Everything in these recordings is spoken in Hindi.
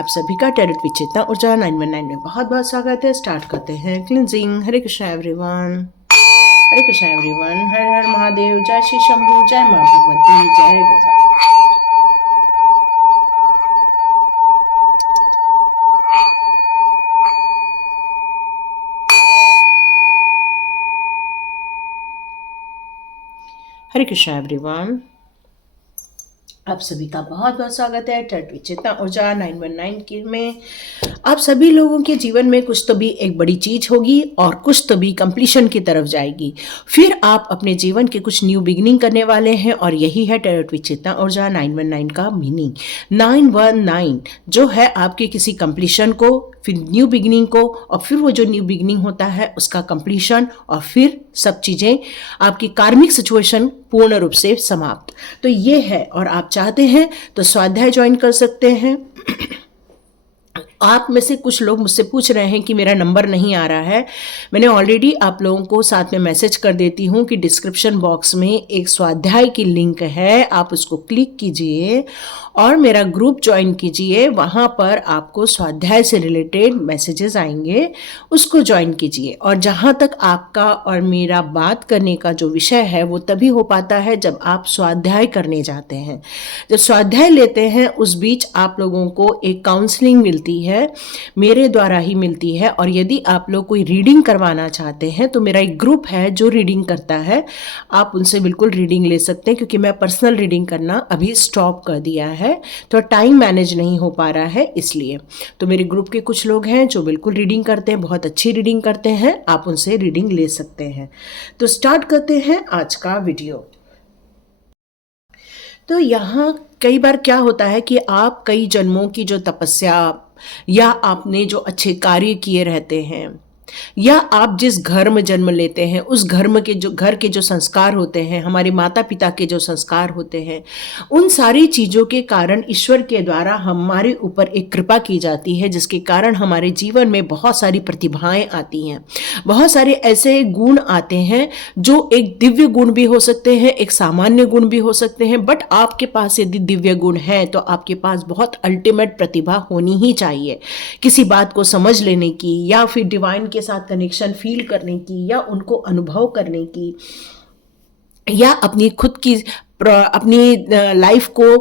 आप सभी का टैरोट विद चेतना ऊर्जा 919 में बहुत बहुत स्वागत है। स्टार्ट करते हैं क्लिनजिंग। हरे कृष्णा एवरीवन, हरे कृष्णा एवरीवन, हर हर महादेव, जय श्री शंभू, जय माँ भगवती, जय गजा। हरे कृष्णा एवरीवन, आप सभी का बहुत बहुत स्वागत है टैरोट विद चेतना ऊर्जा 919 की में। आप सभी लोगों के जीवन में कुछ तो भी एक बड़ी चीज होगी और कुछ तो भी कंप्लीशन की तरफ जाएगी। फिर आप अपने जीवन के कुछ न्यू बिगिनिंग करने वाले हैं और यही है टैरोट विद चेतना ऊर्जा 919 का मीनिंग। 919 जो है आपके किसी कंप्लीशन को, फिर न्यू बिगिनिंग को, और फिर वो जो न्यू बिगिनिंग होता है उसका कंप्लीशन, और फिर सब चीज़ें आपकी कार्मिक सिचुएशन पूर्ण रूप से समाप्त। तो ये है, और आप चाहते हैं तो स्वाध्याय ज्वाइन कर सकते हैं। आप में से कुछ लोग मुझसे पूछ रहे हैं कि मेरा नंबर नहीं आ रहा है। मैंने ऑलरेडी आप लोगों को साथ में मैसेज कर देती हूँ कि डिस्क्रिप्शन बॉक्स में एक स्वाध्याय की लिंक है, आप उसको क्लिक कीजिए और मेरा ग्रुप ज्वाइन कीजिए। वहाँ पर आपको स्वाध्याय से रिलेटेड मैसेजेस आएंगे, उसको ज्वाइन कीजिए। और जहाँ तक आपका और मेरा बात करने का जो विषय है वो तभी हो पाता है जब आप स्वाध्याय करने जाते हैं। जब स्वाध्याय लेते हैं उस बीच आप लोगों को एक काउंसलिंग मिलती है, मेरे द्वारा ही मिलती है। और यदि आप लोग कोई रीडिंग करवाना चाहते हैं तो मेरा एक ग्रुप है जो रीडिंग करता है, आप उनसे बिल्कुल रीडिंग ले सकते हैं, क्योंकि मैं पर्सनल रीडिंग करना अभी स्टॉप कर दिया है, तो टाइम मैनेज नहीं हो पा रहा है इसलिए। तो मेरे ग्रुप के कुछ लोग हैं जो बिल्कुल रीडिंग करते हैं, बहुत अच्छी रीडिंग करते हैं, आप उनसे रीडिंग ले सकते हैं। तो स्टार्ट करते हैं आज का वीडियो। तो यहाँ कई बार क्या होता है कि आप कई जन्मों की जो तपस्या या आपने जो अच्छे कार्य किए रहते हैं, या आप जिस घर में जन्म लेते हैं उस घर के जो संस्कार होते हैं, हमारे माता पिता के जो संस्कार होते हैं, उन सारी चीज़ों के कारण ईश्वर के द्वारा हमारे ऊपर एक कृपा की जाती है, जिसके कारण हमारे जीवन में बहुत सारी प्रतिभाएं आती हैं, बहुत सारे ऐसे गुण आते हैं जो एक दिव्य गुण भी हो सकते हैं, एक सामान्य गुण भी हो सकते हैं। बट आपके पास यदि दिव्य गुण है तो आपके पास बहुत अल्टीमेट प्रतिभा होनी ही चाहिए, किसी बात को समझ लेने की, या फिर डिवाइन के साथ कनेक्शन फील करने की, या उनको अनुभव करने की, या अपनी खुद की अपनी लाइफ को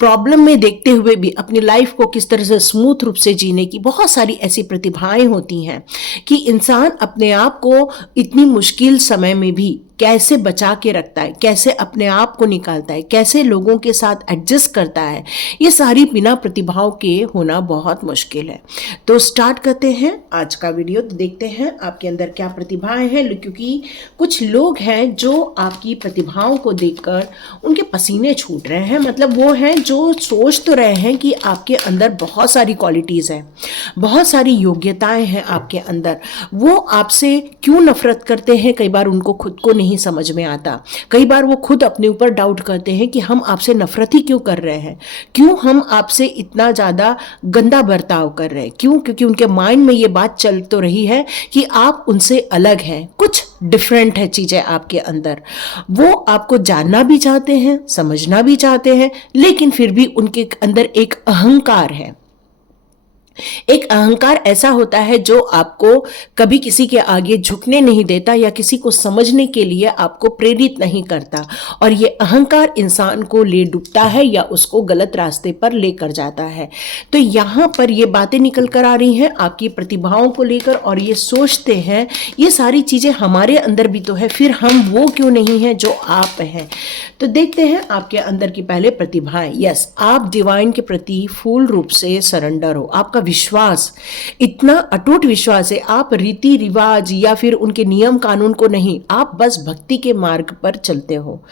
प्रॉब्लम में देखते हुए भी अपनी लाइफ को किस तरह से स्मूथ रूप से जीने की बहुत सारी ऐसी प्रतिभाएं होती हैं कि इंसान अपने आप को इतनी मुश्किल समय में भी कैसे बचा के रखता है, कैसे अपने आप को निकालता है, कैसे लोगों के साथ एडजस्ट करता है, ये सारी बिना प्रतिभाओं के होना बहुत मुश्किल है। तो स्टार्ट करते हैं आज का वीडियो। तो देखते हैं आपके अंदर क्या प्रतिभाएं हैं, क्योंकि कुछ लोग हैं जो आपकी प्रतिभाओं को देखकर उनके पसीने छूट रहे हैं। मतलब वो हैं जो सोच तो रहे हैं कि आपके अंदर बहुत सारी क्वालिटीज़ हैं, बहुत सारी योग्यताएं हैं आपके अंदर, वो आपसे क्यों नफरत करते हैं, कई बार उनको खुद को नहीं समझ में आता। कई बार वो खुद अपने ऊपर डाउट करते हैं कि हम आपसे नफरत ही क्यों कर रहे हैं, क्यों हम आपसे इतना ज़्यादा गंदा बर्ताव कर रहे हैं, क्यों? क्योंकि उनके माइंड में ये बात चल तो रही है कि आप उनसे अलग हैं, कुछ डिफरेंट है चीज़ें आपके अंदर। वो आपको जानना भी चाहते हैं, समझना भी चाहते हैं, लेकिन फिर भी उनके अंदर एक अहंकार है। एक अहंकार ऐसा होता है जो आपको कभी किसी के आगे झुकने नहीं देता, या किसी को समझने के लिए आपको प्रेरित नहीं करता, और ये अहंकार इंसान को ले डूबता है या उसको गलत रास्ते पर लेकर जाता है। तो यहाँ पर ये बातें निकल कर आ रही हैं आपकी प्रतिभाओं को लेकर, और ये सोचते हैं ये सारी चीज़ें हमारे अंदर भी तो है, फिर हम वो क्यों नहीं हैं जो आप हैं। तो देखते हैं आपके अंदर की पहले प्रतिभाएं। यस, आप डिवाइन के प्रति फुल रूप से सरेंडर हो, आपका विश्वास इतना अटूट विश्वास है, आप रीति रिवाज या फिर उनके नियम कानून को नहीं, आप बस भक्ति के मार्ग पर चलते हो।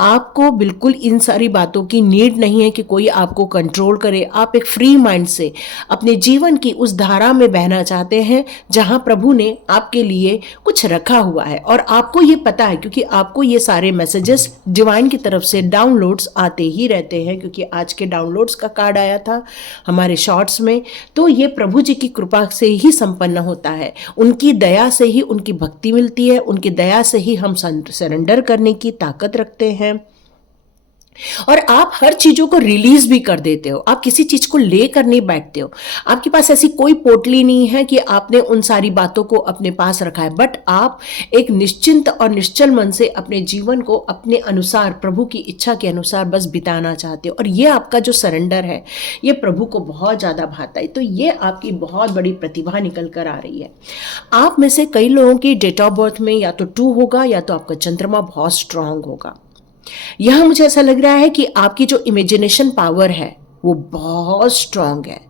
आपको बिल्कुल इन सारी बातों की नीड नहीं है कि कोई आपको कंट्रोल करे। आप एक फ्री माइंड से अपने जीवन की उस धारा में बहना चाहते हैं जहां प्रभु ने आपके लिए कुछ रखा हुआ है, और आपको ये पता है क्योंकि आपको ये सारे मैसेजेस डिवाइन की तरफ से डाउनलोड्स आते ही रहते हैं, क्योंकि आज के डाउनलोड्स का कार्ड आया था हमारे शॉर्ट्स में। तो ये प्रभु जी की कृपा से ही संपन्न होता है, उनकी दया से ही उनकी भक्ति मिलती है, उनकी दया से ही हम सरेंडर करने की ताकत रखते हैं। और आप हर चीजों को रिलीज भी कर देते हो। आप किसी चीज को लेकर नहीं बैठते हो। आपके पास ऐसी कोई पोटली नहीं है कि आपने उन सारी बातों को अपने पास रखा है, बट आप एक निश्चिंत और निश्चल मन से अपने जीवन को अपने अनुसार, प्रभु की इच्छा के अनुसार बस बिताना चाहते हो। और ये आपका जो सरेंडर है, ये प्रभु को बहुत ज्यादा भाता है। तो ये आपकी बहुत बड़ी प्रतिभा निकल कर आ रही है। आप में से कई लोगों की डेट ऑफ बर्थ में या तो 2 होगा या तो आपका चंद्रमा बहुत स्ट्रांग होगा। यहां मुझे ऐसा लग रहा है कि आपकी जो इमेजिनेशन पावर है वो बहुत स्ट्रांग है।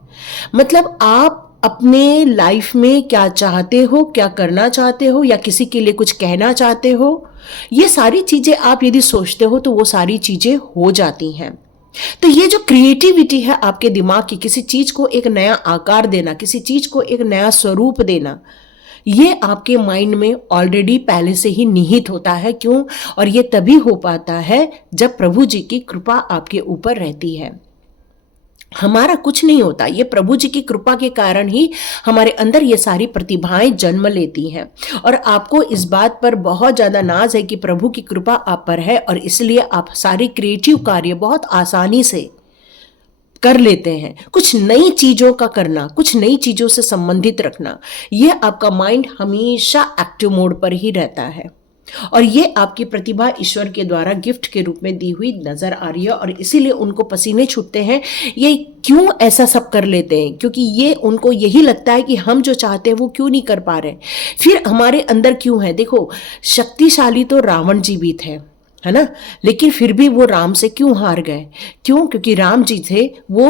मतलब आप अपने लाइफ में क्या चाहते हो, क्या करना चाहते हो, या किसी के लिए कुछ कहना चाहते हो, ये सारी चीजें आप यदि सोचते हो तो वो सारी चीजें हो जाती हैं। तो ये जो क्रिएटिविटी है आपके दिमाग की, किसी चीज को एक नया आकार देना, किसी चीज को एक नया स्वरूप देना, ये आपके माइंड में ऑलरेडी पहले से ही निहित होता है। क्यों? और ये तभी हो पाता है जब प्रभु जी की कृपा आपके ऊपर रहती है। हमारा कुछ नहीं होता, ये प्रभु जी की कृपा के कारण ही हमारे अंदर ये सारी प्रतिभाएं जन्म लेती हैं। और आपको इस बात पर बहुत ज्यादा नाज है कि प्रभु की कृपा आप पर है, और इसलिए आप सारे क्रिएटिव कार्य बहुत आसानी से कर लेते हैं। कुछ नई चीजों का करना, कुछ नई चीजों से संबंधित रखना, यह आपका माइंड हमेशा एक्टिव मोड पर ही रहता है। और ये आपकी प्रतिभा ईश्वर के द्वारा गिफ्ट के रूप में दी हुई नजर आ रही है, और इसीलिए उनको पसीने छूटते हैं। ये क्यों ऐसा सब कर लेते हैं? क्योंकि ये उनको यही लगता है कि हम जो चाहते हैं वो क्यों नहीं कर पा रहे। फिर हमारे अंदर क्यों है? देखो, शक्तिशाली तो रावण जी भी थे, है ना, लेकिन फिर भी वो राम से क्यों हार गए? क्यों? क्योंकि राम जी थे वो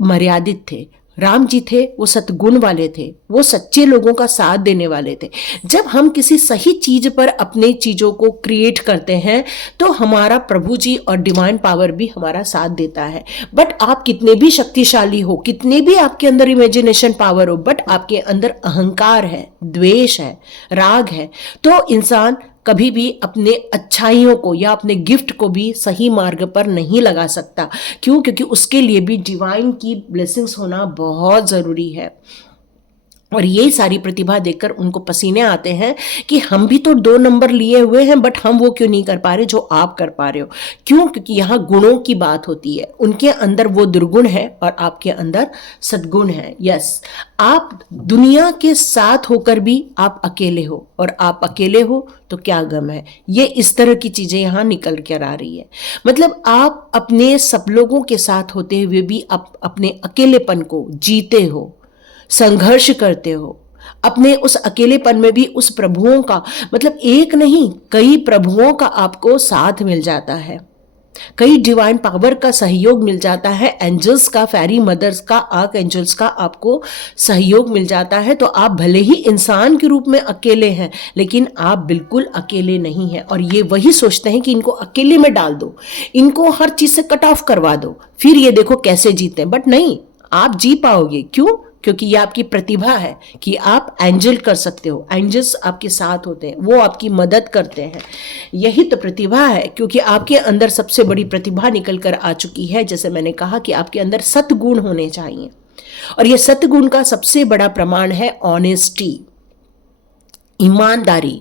मर्यादित थे, राम जी थे वो सतगुण वाले थे, वो सच्चे लोगों का साथ देने वाले थे। जब हम किसी सही चीज पर अपने चीजों को क्रिएट करते हैं तो हमारा प्रभु जी और डिवाइन पावर भी हमारा साथ देता है। बट आप कितने भी शक्तिशाली हो, कितने भी आपके अंदर इमेजिनेशन पावर हो, बट आपके अंदर अहंकार है, द्वेष है, राग है, तो इंसान कभी भी अपने अच्छाइयों को या अपने गिफ्ट को भी सही मार्ग पर नहीं लगा सकता। क्यों? क्योंकि उसके लिए भी डिवाइन की ब्लेसिंग्स होना बहुत जरूरी है। और यही सारी प्रतिभा देखकर उनको पसीने आते हैं कि हम भी तो 2 नंबर लिए हुए हैं, बट हम वो क्यों नहीं कर पा रहे जो आप कर पा रहे हो। क्यों? क्योंकि यहाँ गुणों की बात होती है। उनके अंदर वो दुर्गुण है और आपके अंदर सद्गुण है। यस, आप दुनिया के साथ होकर भी आप अकेले हो, और आप अकेले हो तो क्या गम है। ये इस तरह की चीजें यहाँ निकल कर आ रही है। मतलब आप अपने सब लोगों के साथ होते हुए भी आप अपने अकेलेपन को जीते हो, संघर्ष करते हो। अपने उस अकेलेपन में भी उस प्रभुओं का, मतलब एक नहीं कई प्रभुओं का आपको साथ मिल जाता है, कई डिवाइन पावर का सहयोग मिल जाता है, एंजल्स का, फेरी मदर्स का, आर्क एंजल्स का आपको सहयोग मिल जाता है। तो आप भले ही इंसान के रूप में अकेले हैं, लेकिन आप बिल्कुल अकेले नहीं हैं। और ये वही सोचते हैं कि इनको अकेले में डाल दो, इनको हर चीज से कट ऑफ करवा दो, फिर ये देखो कैसे जीते हैं। बट नहीं, आप जी पाओगे। क्यों? क्योंकि ये आपकी प्रतिभा है कि आप एंजल कर सकते हो। एंजल्स आपके साथ होते हैं, वो आपकी मदद करते हैं। यही तो प्रतिभा है। क्योंकि आपके अंदर सबसे बड़ी प्रतिभा निकल कर आ चुकी है। जैसे मैंने कहा कि आपके अंदर सद्गुण होने चाहिए, और ये सद्गुण का सबसे बड़ा प्रमाण है ऑनेस्टी, ईमानदारी,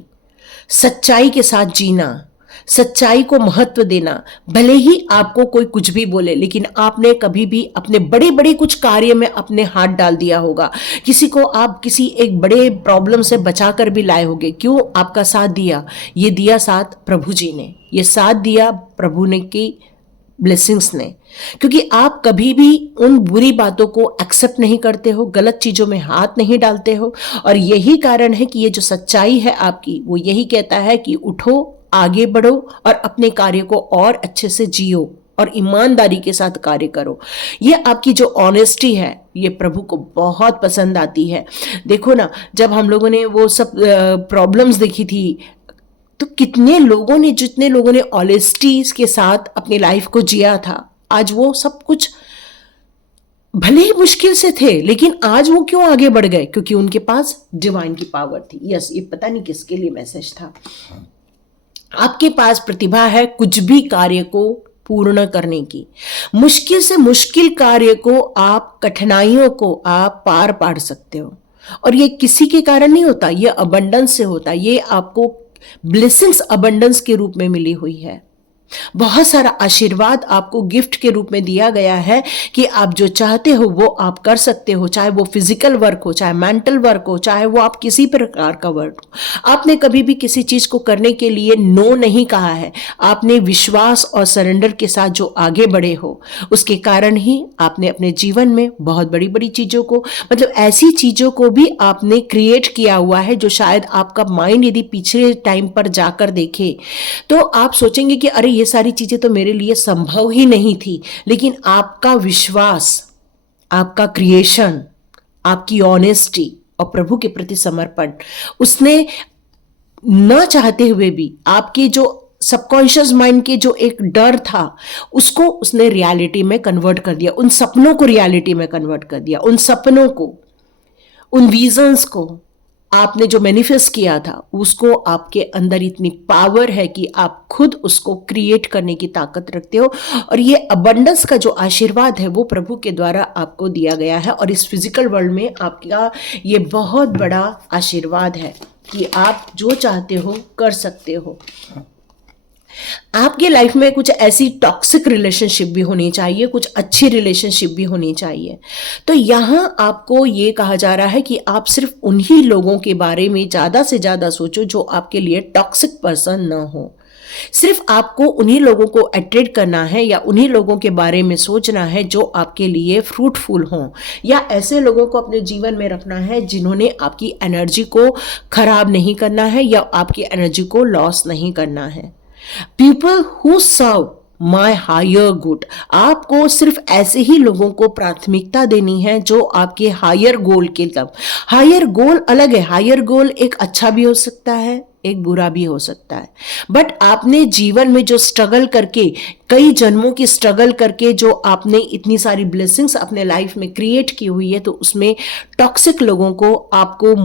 सच्चाई के साथ जीना, सच्चाई को महत्व देना। भले ही आपको कोई कुछ भी बोले, लेकिन आपने कभी भी अपने बड़े बड़े कुछ कार्य में अपने हाथ डाल दिया होगा। किसी को आप किसी एक बड़े प्रॉब्लम से बचा कर भी लाए होंगे। क्यों? आपका साथ दिया। ये दिया साथ प्रभु जी ने, ये साथ दिया प्रभु ने की ब्लेसिंग्स ने। क्योंकि आप कभी भी उन बुरी बातों को एक्सेप्ट नहीं करते हो, गलत चीजों में हाथ नहीं डालते हो। और यही कारण है कि ये जो सच्चाई है आपकी, वो यही कहता है कि उठो, आगे बढ़ो, और अपने कार्य को और अच्छे से जियो, और ईमानदारी के साथ कार्य करो। ये आपकी जो ऑनेस्टी है, ये प्रभु को बहुत पसंद आती है। देखो ना, जब हम लोगों ने वो सब प्रॉब्लम्स देखी थी, तो कितने लोगों ने, जितने लोगों ने ऑनेस्टी के साथ अपनी लाइफ को जिया था, आज वो सब कुछ भले ही मुश्किल से थे, लेकिन आज वो क्यों आगे बढ़ गए? क्योंकि उनके पास डिवाइन की पावर थी। यस, ये पता नहीं किसके लिए मैसेज था। आपके पास प्रतिभा है कुछ भी कार्य को पूर्ण करने की। मुश्किल से मुश्किल कार्य को आप, कठिनाइयों को आप पार पाड़ सकते हो। और ये किसी के कारण नहीं होता, ये अबंडेंस से होता है। ये आपको ब्लेसिंग्स अबंडेंस के रूप में मिली हुई है। बहुत सारा आशीर्वाद आपको गिफ्ट के रूप में दिया गया है कि आप जो चाहते हो वो आप कर सकते हो, चाहे वो फिजिकल वर्क हो, चाहे मेंटल वर्क हो, चाहे वो आप किसी प्रकार का वर्क हो। आपने कभी भी किसी चीज को करने के लिए नो नहीं कहा है। आपने विश्वास और सरेंडर के साथ जो आगे बढ़े हो, उसके कारण ही आपने अपने जीवन में बहुत बड़ी बड़ी चीजों को, मतलब ऐसी चीजों को भी आपने क्रिएट किया हुआ है जो शायद आपका माइंड यदि पिछले टाइम पर जाकर देखे तो आप सोचेंगे कि अरे ये सारी चीजें तो मेरे लिए संभव ही नहीं थी। लेकिन आपका विश्वास, आपका क्रिएशन, आपकी ऑनेस्टी और प्रभु के प्रति समर्पण, उसने न चाहते हुए भी आपके जो सबकॉन्शियस माइंड के जो एक डर था उसको उसने रियलिटी में कन्वर्ट कर दिया, उन सपनों को रियलिटी में कन्वर्ट कर दिया, उन सपनों को, उन विजन्स को आपने जो मैनिफेस्ट किया था उसको आपके अंदर इतनी पावर है कि आप खुद उसको क्रिएट करने की ताकत रखते हो। और ये अबंडेंस का जो आशीर्वाद है वो प्रभु के द्वारा आपको दिया गया है और इस फिजिकल वर्ल्ड में आपका ये बहुत बड़ा आशीर्वाद है कि आप जो चाहते हो कर सकते हो। आपके लाइफ में कुछ ऐसी टॉक्सिक रिलेशनशिप भी होनी चाहिए, कुछ अच्छी रिलेशनशिप भी होनी चाहिए। तो यहां आपको ये कहा जा रहा है कि आप सिर्फ उन्हीं लोगों के बारे में ज्यादा से ज्यादा सोचो जो आपके लिए टॉक्सिक पर्सन ना हो। सिर्फ आपको उन्हीं लोगों को अट्रैक्ट करना है या उन्हीं लोगों के बारे में सोचना है जो आपके लिए फ्रूटफुल हों, या ऐसे लोगों को अपने जीवन में रखना है जिन्होंने आपकी एनर्जी को खराब नहीं करना है या आपकी एनर्जी को लॉस नहीं करना है। People who serve my higher good, आपको सिर्फ ऐसे ही लोगों को प्राथमिकता देनी है जो आपके हायर गोल के तब, हायर गोल अलग है, हायर गोल एक अच्छा भी हो सकता है एक बुरा भी हो सकता है, बट आपने जीवन में जो स्ट्रगल करके, कई जन्मों की स्ट्रगल करके जो आपने इतनी सारी ब्लेसिंग्स अपने लाइफ में क्रिएट की हुई है, तो उसमें टॉक्सिक लोगों को आपको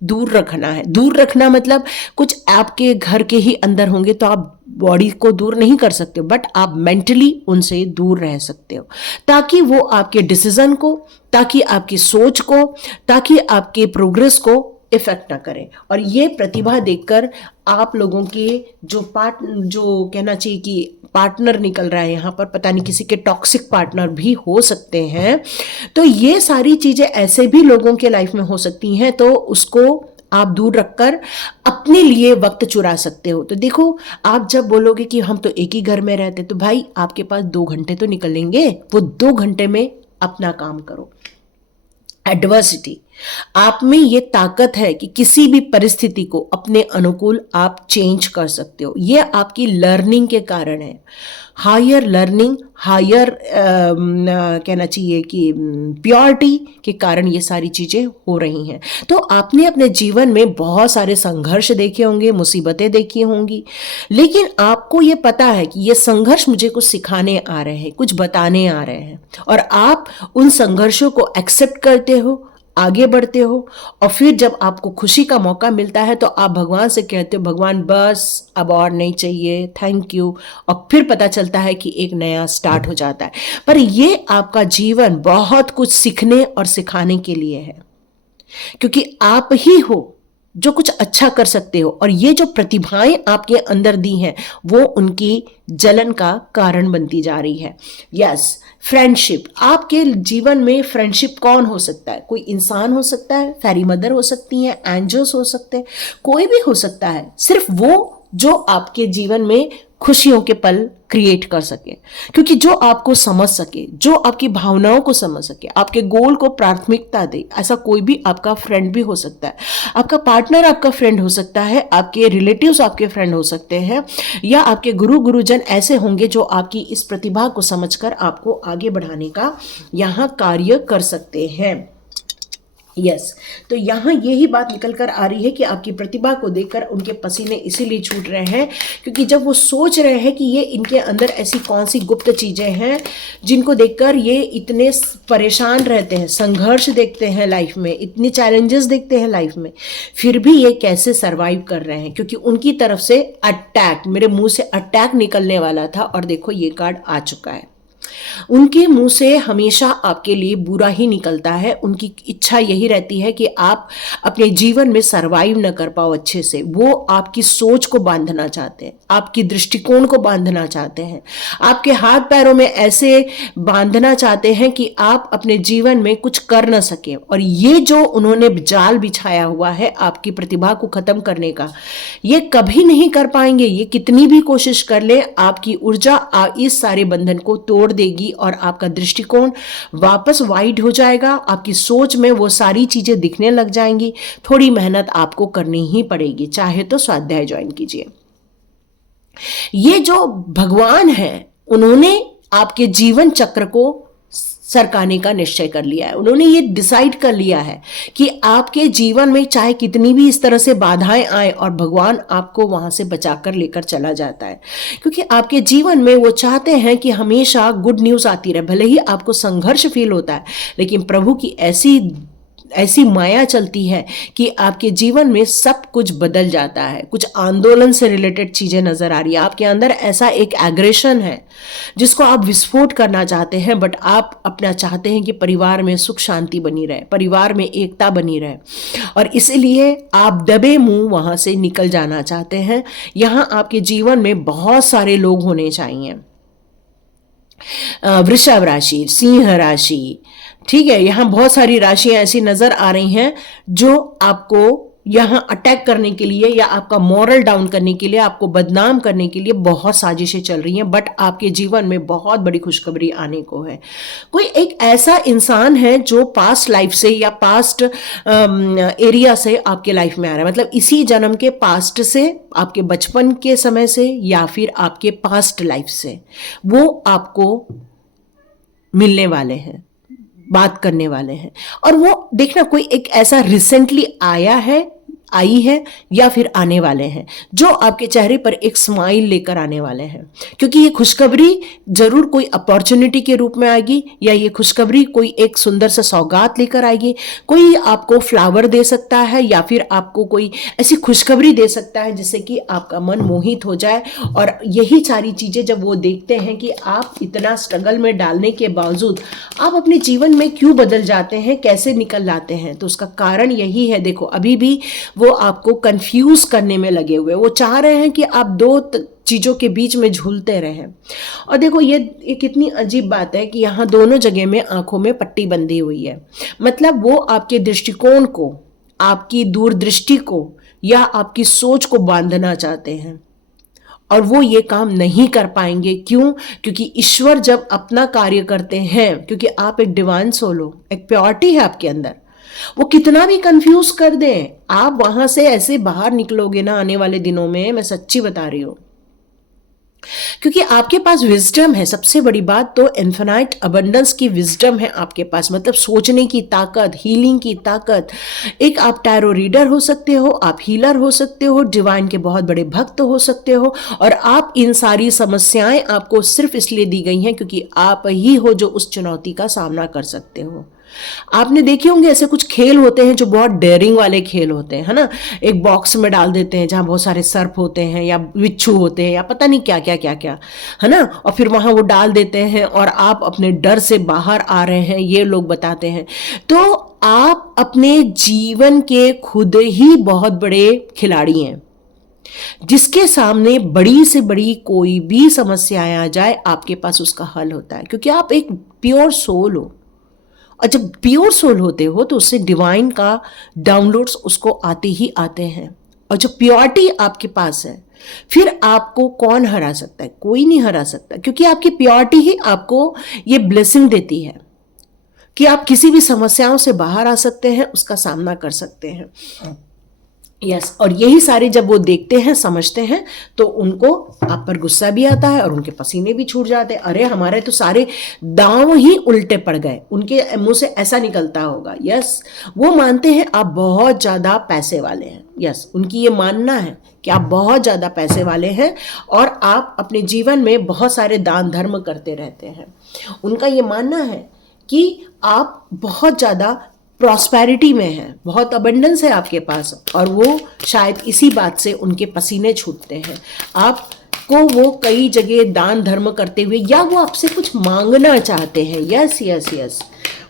दूर रखना है। दूर रखना मतलब कुछ आपके घर के ही अंदर होंगे तो आप बॉडी को दूर नहीं कर सकते हो, बट आप मेंटली उनसे दूर रह सकते हो ताकि वो आपके डिसीजन को, ताकि आपकी सोच को, ताकि आपके प्रोग्रेस को इफेक्ट ना करें। और ये प्रतिभा देखकर आप लोगों के जो कहना चाहिए कि पार्टनर निकल रहा है यहाँ पर, पता नहीं किसी के टॉक्सिक पार्टनर भी हो सकते हैं, तो ये सारी चीजें ऐसे भी लोगों के लाइफ में हो सकती हैं, तो उसको आप दूर रखकर अपने लिए वक्त चुरा सकते हो। तो देखो, आप जब बोलोगे कि हम तो एक ही घर में रहते, तो भाई आपके पास 2 घंटे तो निकलेंगे, वो 2 घंटे में अपना काम करो। एडवर्सिटी, आप में ये ताकत है कि किसी भी परिस्थिति को अपने अनुकूल आप चेंज कर सकते हो। ये आपकी लर्निंग के कारण है। हायर लर्निंग, हायर कहना चाहिए कि प्योरिटी के कारण ये सारी चीजें हो रही हैं। तो आपने अपने जीवन में बहुत सारे संघर्ष देखे होंगे, मुसीबतें देखी होंगी, लेकिन आपको ये पता है कि ये संघर्ष मुझे कुछ सिखाने आ रहे हैं, कुछ बताने आ रहे हैं, और आप उन संघर्षों को एक्सेप्ट करते हो, आगे बढ़ते हो, और फिर जब आपको खुशी का मौका मिलता है तो आप भगवान से कहते हो, भगवान बस अब और नहीं चाहिए, थैंक यू, और फिर पता चलता है कि एक नया स्टार्ट हो जाता है। पर ये आपका जीवन बहुत कुछ सीखने और सिखाने के लिए है, क्योंकि आप ही हो जो कुछ अच्छा कर सकते हो, और ये जो प्रतिभाएं आपके अंदर दी हैं वो उनकी जलन का कारण बनती जा रही है। यस, फ्रेंडशिप, आपके जीवन में फ्रेंडशिप कौन हो सकता है? कोई इंसान हो सकता है, फेरी मदर हो सकती हैं, एंजल्स हो सकते हैं, कोई भी हो सकता है, सिर्फ वो जो आपके जीवन में खुशियों के पल क्रिएट कर सके, क्योंकि जो आपको समझ सके, जो आपकी भावनाओं को समझ सके, आपके गोल को प्राथमिकता दे, ऐसा कोई भी आपका फ्रेंड भी हो सकता है। आपका पार्टनर आपका फ्रेंड हो सकता है, आपके रिलेटिव्स आपके फ्रेंड हो सकते हैं, या आपके गुरुजन ऐसे होंगे जो आपकी इस प्रतिभा को समझकर आपको आगे बढ़ाने का यहाँ कार्य कर सकते हैं। यस, तो यहाँ यही बात निकल कर आ रही है कि आपकी प्रतिभा को देखकर उनके पसीने इसीलिए छूट रहे हैं क्योंकि जब वो सोच रहे हैं कि ये इनके अंदर ऐसी कौन सी गुप्त चीजें हैं जिनको देखकर ये इतने परेशान रहते हैं, संघर्ष देखते हैं लाइफ में, इतनी चैलेंजेस देखते हैं लाइफ में, फिर भी ये कैसे सरवाइव कर रहे हैं, क्योंकि उनकी तरफ से अटैक, मेरे मुंह से अटैक निकलने वाला था और देखो ये कार्ड आ चुका है। उनके मुंह से हमेशा आपके लिए बुरा ही निकलता है। उनकी इच्छा यही रहती है कि आप अपने जीवन में सरवाइव न कर पाओ अच्छे से। वो आपकी सोच को बांधना चाहते हैं, आपकी दृष्टिकोण को बांधना चाहते हैं, आपके हाथ पैरों में ऐसे बांधना चाहते हैं कि आप अपने जीवन में कुछ कर न सके। और ये जो उन्होंने जाल बिछाया हुआ है आपकी प्रतिभा को खत्म करने का, ये कभी नहीं कर पाएंगे। ये कितनी भी कोशिश कर ले, आपकी ऊर्जा इस सारे बंधन को तोड़ देगी और आपका दृष्टिकोण वापस वाइड हो जाएगा। आपकी सोच में वो सारी चीजें दिखने लग जाएंगी। थोड़ी मेहनत आपको करनी ही पड़ेगी, चाहे तो स्वाध्याय ज्वाइन कीजिए। ये जो भगवान है, उन्होंने आपके जीवन चक्र को सरकाने का निश्चय कर लिया है। उन्होंने ये डिसाइड कर लिया है कि आपके जीवन में चाहे कितनी भी इस तरह से बाधाएं आए, और भगवान आपको वहां से बचाकर लेकर चला जाता है, क्योंकि आपके जीवन में वो चाहते हैं कि हमेशा गुड न्यूज आती रहे। भले ही आपको संघर्ष फील होता है, लेकिन प्रभु की ऐसी माया चलती है कि आपके जीवन में सब कुछ बदल जाता है। कुछ आंदोलन से रिलेटेड चीजें नजर आ रही है। आपके अंदर ऐसा एक एग्रेशन है जिसको आप विस्फोट करना चाहते हैं, बट आप अपना चाहते हैं कि परिवार में सुख शांति बनी रहे, परिवार में एकता बनी रहे, और इसलिए आप दबे मुंह वहां से निकल जाना चाहते हैं। यहां आपके जीवन में बहुत सारे लोग होने चाहिए। वृषभ राशि, सिंह राशि, ठीक है, यहां बहुत सारी राशियां ऐसी नजर आ रही हैं जो आपको यहां अटैक करने के लिए या आपका मॉरल डाउन करने के लिए, आपको बदनाम करने के लिए बहुत साजिशें चल रही हैं। बट आपके जीवन में बहुत बड़ी खुशखबरी आने को है। कोई एक ऐसा इंसान है जो पास्ट लाइफ से या पास्ट एरिया से आपके लाइफ में आ रहा है, मतलब इसी जन्म के पास्ट से, आपके बचपन के समय से, या फिर आपके पास्ट लाइफ से वो आपको मिलने वाले हैं, बात करने वाले हैं। और वो देखना, कोई एक ऐसा रिसेंटली आई है या फिर आने वाले हैं जो आपके चेहरे पर एक स्माइल लेकर आने वाले हैं, क्योंकि ये खुशखबरी जरूर कोई अपॉर्चुनिटी के रूप में आएगी, या ये खुशखबरी कोई एक सुंदर सा सौगात लेकर आएगी। कोई आपको फ्लावर दे सकता है, या फिर आपको कोई ऐसी खुशखबरी दे सकता है जिससे कि आपका मन मोहित हो जाए। और यही सारी चीजें जब वो देखते हैं कि आप इतना स्ट्रगल में डालने के बावजूद आप अपने जीवन में क्यों बदल जाते हैं, कैसे निकल लाते हैं, तो उसका कारण यही है। देखो, अभी भी वो आपको कंफ्यूज करने में लगे हुए, वो चाह रहे हैं कि आप दो चीजों के बीच में झूलते रहें। और देखो, ये कितनी अजीब बात है कि यहाँ दोनों जगह में आंखों में पट्टी बंधी हुई है। मतलब वो आपके दृष्टिकोण को, आपकी दूरदृष्टि को या आपकी सोच को बांधना चाहते हैं, और वो ये काम नहीं कर पाएंगे। क्यों? क्योंकि ईश्वर जब अपना कार्य करते हैं, क्योंकि आप एक डिवाइन सोल हो, एक प्योरिटी है आपके अंदर, वो कितना भी कंफ्यूज कर दें, आप वहां से ऐसे बाहर निकलोगे ना आने वाले दिनों में, मैं सच्ची बता रही हूं, क्योंकि आपके पास विजडम है। सबसे बड़ी बात तो इन्फिनाइट अबंडेंस की विजडम है आपके पास, मतलब सोचने की ताकत, हीलिंग की ताकत। एक आप टैरो रीडर हो सकते हो, आप हीलर हो सकते हो, डिवाइन के बहुत बड़े भक्त हो सकते हो, और आप इन सारी समस्याएं आपको सिर्फ इसलिए दी गई हैं क्योंकि आप ही हो जो उस चुनौती का सामना कर सकते हो। आपने देखे होंगे ऐसे कुछ खेल होते हैं जो बहुत डेयरिंग वाले खेल होते हैं, है ना, एक बॉक्स में डाल देते हैं जहां बहुत सारे सर्प होते हैं या बिच्छू होते हैं या पता नहीं क्या क्या क्या क्या, है ना, और फिर वहां वो डाल देते हैं और आप अपने डर से बाहर आ रहे हैं, ये लोग बताते हैं। तो आप अपने जीवन के खुद ही बहुत बड़े खिलाड़ी हैं, जिसके सामने बड़ी से बड़ी कोई भी समस्याएं आ जाए, आपके पास उसका हल होता है, क्योंकि आप एक प्योर सोल हो। और जब प्योर सोल होते हो तो उससे डिवाइन का डाउनलोड्स उसको आते ही आते हैं। और जो प्योरिटी आपके पास है, फिर आपको कौन हरा सकता है? कोई नहीं हरा सकता, क्योंकि आपकी प्योरिटी ही आपको ये ब्लेसिंग देती है कि आप किसी भी समस्याओं से बाहर आ सकते हैं, उसका सामना कर सकते हैं। यस, और यही सारे जब वो देखते हैं, समझते हैं, तो उनको आप पर गुस्सा भी आता है और उनके पसीने भी छूट जाते हैं। अरे हमारे तो सारे दांव ही उल्टे पड़ गए, उनके मुंह से ऐसा निकलता होगा। यस, वो मानते हैं आप बहुत ज्यादा पैसे वाले हैं। यस, उनकी ये मानना है कि आप बहुत ज्यादा पैसे वाले हैं और आप अपने जीवन में बहुत सारे दान धर्म करते रहते हैं। उनका ये मानना है कि आप बहुत ज्यादा प्रॉस्पेरिटी में है, बहुत अबंडेंस है आपके पास, और वो शायद इसी बात से उनके पसीने छूटते हैं। आप को वो कई जगह दान धर्म करते हुए, या वो आपसे कुछ मांगना चाहते हैं। यस यस यस,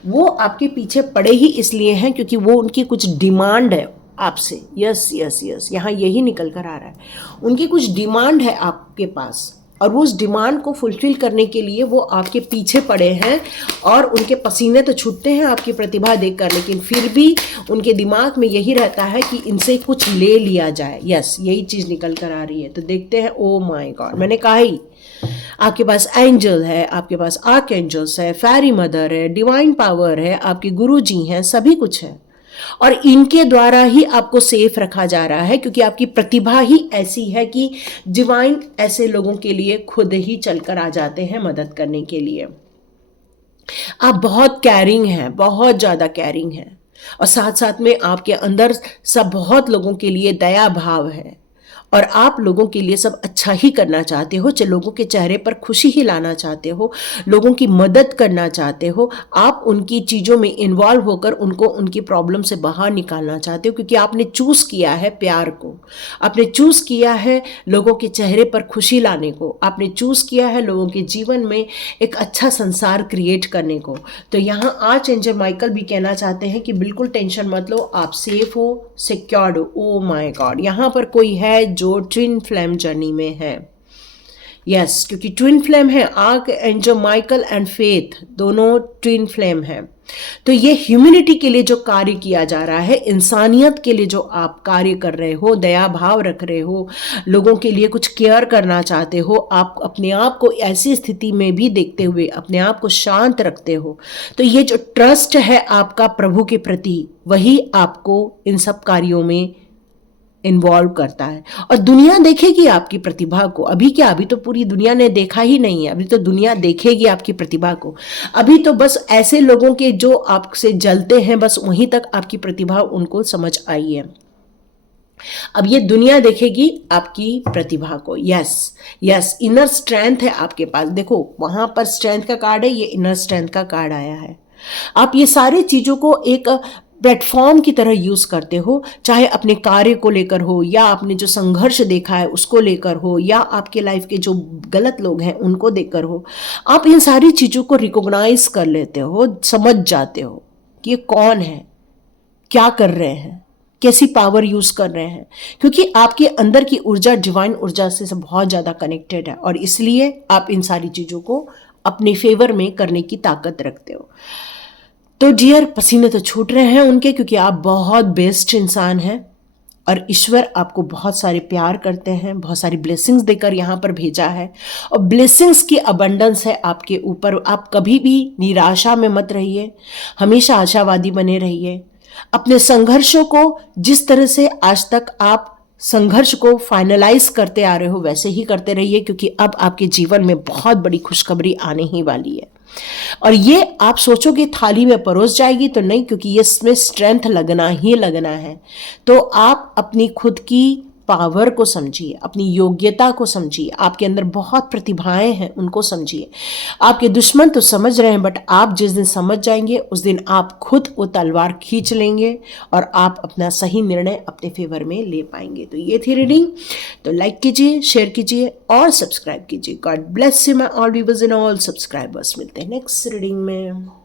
वो आपके पीछे पड़े ही इसलिए हैं क्योंकि वो उनकी कुछ डिमांड है आपसे। यस यस यस, यहाँ यही निकल कर आ रहा है, उनकी कुछ डिमांड है आपके पास, और वो उस डिमांड को फुलफिल करने के लिए वो आपके पीछे पड़े हैं। और उनके पसीने तो छूटते हैं आपकी प्रतिभा देखकर, लेकिन फिर भी उनके दिमाग में यही रहता है कि इनसे कुछ ले लिया जाए। यस, यही चीज़ निकल कर आ रही है। तो देखते हैं। ओ माय गॉड, मैंने कहा ही, आपके पास एंजल है, आपके पास आर्क एंजल्स है, फेरी मदर है, डिवाइन पावर है, आपके गुरु जी हैं, सभी कुछ है। और इनके द्वारा ही आपको सेफ रखा जा रहा है, क्योंकि आपकी प्रतिभा ही ऐसी है कि डिवाइन ऐसे लोगों के लिए खुद ही चलकर आ जाते हैं मदद करने के लिए। आप बहुत कैरिंग हैं, बहुत ज़्यादा कैरिंग हैं, और साथ साथ में आपके अंदर सब बहुत लोगों के लिए दया भाव है, और आप लोगों के लिए सब अच्छा ही करना चाहते हो, लोगों के चेहरे पर खुशी ही लाना चाहते हो, लोगों की मदद करना चाहते हो, आप उनकी चीज़ों में इन्वॉल्व होकर उनको उनकी प्रॉब्लम से बाहर निकालना चाहते हो, क्योंकि आपने चूज़ किया है प्यार को, आपने चूज़ किया है लोगों के चेहरे पर खुशी लाने को, आपने चूज़ किया है लोगों के जीवन में एक अच्छा संसार क्रिएट करने को। तो यहाँ आर्च एंजल माइकल भी कहना चाहते हैं कि बिल्कुल टेंशन मत लो, आप सेफ हो, सिक्योर्ड हो। ओ माय गॉड, यहाँ पर कोई है जो ट्विन फ्लेम जर्नी में है। यस, क्योंकि ट्विन फ्लेम है, arc angel Michael and faith दोनों ट्विन फ्लेम है। तो ये ह्यूमैनिटी के लिए जो कार्य किया जा रहा है, इंसानियत के लिए जो आप कार्य कर रहे हो, दया भाव रख रहे हो, लोगों के लिए कुछ केयर करना चाहते हो, आप अपने आप को ऐसी स्थिति में भी देखते हुए अपने आप को शांत रखते हो, तो ये जो ट्रस्ट है आपका प्रभु के प्रति, वही आपको इन सब कार्यों में इन्वॉल्व करता है। और दुनिया देखेगी आपकी प्रतिभा को। अभी क्या, अभी तो पूरी दुनिया ने देखा ही नहीं है, अभी तो दुनिया देखेगी आपकी प्रतिभा को। अभी तो बस ऐसे लोगों के जो आपसे जलते हैं, बस वहीं तक आपकी प्रतिभा उनको समझ आई है। अब ये दुनिया देखेगी आपकी प्रतिभा को। यस यस, इनर स्ट्रेंथ है आपके पास। देखो वहां पर स्ट्रेंथ का कार्ड है, ये इनर स्ट्रेंथ का कार्ड आया है। आप ये सारी चीजों को एक प्लेटफॉर्म की तरह यूज करते हो, चाहे अपने कार्य को लेकर हो, या आपने जो संघर्ष देखा है उसको लेकर हो, या आपके लाइफ के जो गलत लोग हैं उनको देखकर हो। आप इन सारी चीजों को रिकॉग्नाइज कर लेते हो, समझ जाते हो कि ये कौन है, क्या कर रहे हैं, कैसी पावर यूज कर रहे हैं, क्योंकि आपके अंदर की ऊर्जा डिवाइन ऊर्जा से बहुत ज्यादा कनेक्टेड है, और इसलिए आप इन सारी चीजों को अपने फेवर में करने की ताकत रखते हो। तो डियर, पसीने तो छूट रहे हैं उनके, क्योंकि आप बहुत बेस्ट इंसान हैं, और ईश्वर आपको बहुत सारे प्यार करते हैं, बहुत सारी ब्लेसिंग्स देकर यहाँ पर भेजा है, और ब्लेसिंग्स की अबंडेंस है आपके ऊपर। आप कभी भी निराशा में मत रहिए, हमेशा आशावादी बने रहिए। अपने संघर्षों को जिस तरह से आज तक आप संघर्ष को फाइनलाइज करते आ रहे हो, वैसे ही करते रहिए, क्योंकि अब आपके जीवन में बहुत बड़ी खुशखबरी आने ही वाली है। और ये आप सोचोगे थाली में परोस जाएगी, तो नहीं, क्योंकि ये इसमें स्ट्रेंथ लगना ही लगना है। तो आप अपनी खुद की पावर को समझिए, अपनी योग्यता को समझिए, आपके अंदर बहुत प्रतिभाएं हैं उनको समझिए। आपके दुश्मन तो समझ रहे हैं, बट आप जिस दिन समझ जाएंगे उस दिन आप खुद वो तलवार खींच लेंगे, और आप अपना सही निर्णय अपने फेवर में ले पाएंगे। तो ये थी रीडिंग। तो लाइक कीजिए, शेयर कीजिए और सब्सक्राइब कीजिए। God bless you my all viewers and all subscribers. मिलते हैं नेक्स्ट रीडिंग में।